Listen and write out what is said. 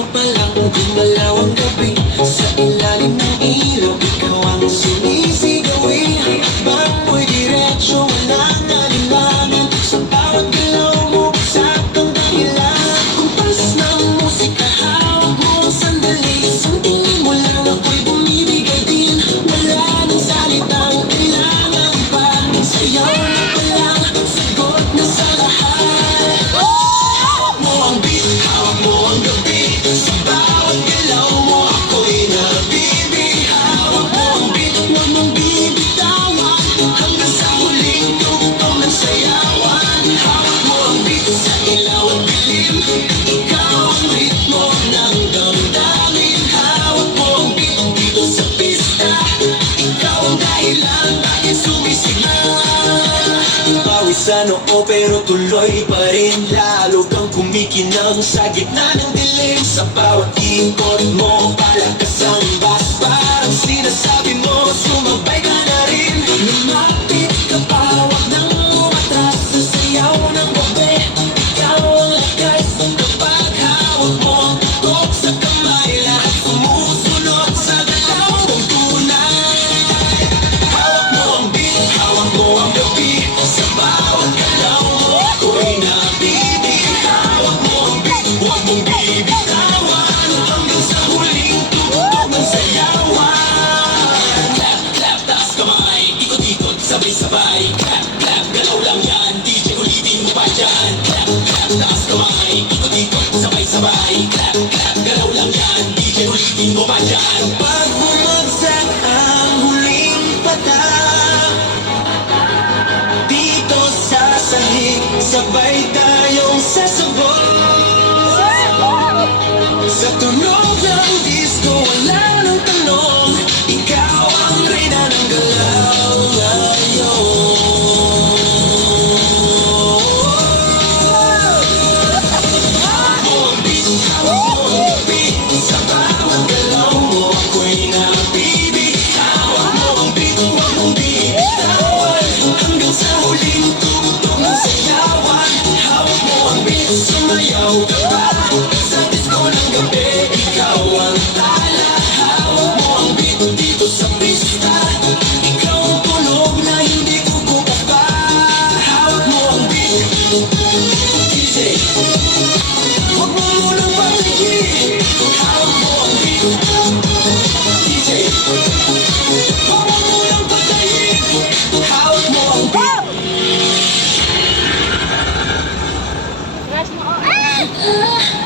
mo palang gumalaw ang gabi. Sa ilalim ng ilaw, ikaw ang sumisigawi. Bang mo'y diretsyo, walang alinlangan. Sa bawat galaw mo, saktong dahilan. Kumpas ng musika, hawak mo ang sandali. Isang tingin mo lang ako'y bumibigay din. Wala nang salitang kailangan pa. Sayaw na palang, sagot na sa lahat. Hawak mo ang beat, hawak mo ang gabi. Sa bawat galaw mo, ako'y nabibihawak mo ang beat, huwag mong bibitawan. Hanggang sa huling tugtog ng sayawan. Hawak mo ang beat sa ilaw at dilim. Ikaw ang ritmo ng damdamin. Hawak mo ang beat dito sa pista. Ikaw ang dahilan bakit sumisigaw. Pawis sa noo pero tuloy pa rin. Lalo kang kumikinang sa gitna ng dilim. Sa bawat ikot mo, palakas ang bass. Parang sinasabi mo, sumabay ka na rin. Lumapit ka pa, wag nang umatras. Sa sayaw ng gabi, ikaw ang lakas. Kapag hawak mo ang tutok sa kamay, lahat sumusunod sa galaw ng tunay. Hawak mo ang beat, hawak mo ang gabi. Sa bawat galaw mo, ako'y nabibihawak mo ang beat, huwag mong bibitawan. Hanggang sa huling tugtog ng sayawan. Clap, clap, taas kamay, ikot-ikot, sabay-sabay. Clap, clap, galaw lang yan, DJ ulitin mo pa dyan. Clap, clap, taas kamay, ikot-ikot, sabay-sabay. Clap, clap, galaw lang yan, DJ ulitin mo pa dyan. Pag bumagsak ang huling patak, dito sa sahig, sabay tayong sasabog. Sa tunog ng disco, wala nang tanong. Ikaw ang reyna ng galaw ngayon. Hawak mo ang beat, hawak mo ang gabi. Sa bawat galaw mo, ako'y nabibihawak mo ang beat, huwag mong bibitawan. Hanggang sa huling tugtog ng sayawan. Hawak mo ang beat, sumayaw ka pa. Sa disco ng gabi, ikaw ang tala. Hawak mo ang beat dito sa pista. Ikaw ang tunog na hindi kukuha pa. Hawak mo ang beat, DJ, huwag mo munang patigil. Hawak mo ang beat, DJ, huwag mo munang patayin. Hawak mo ang beat. Ah!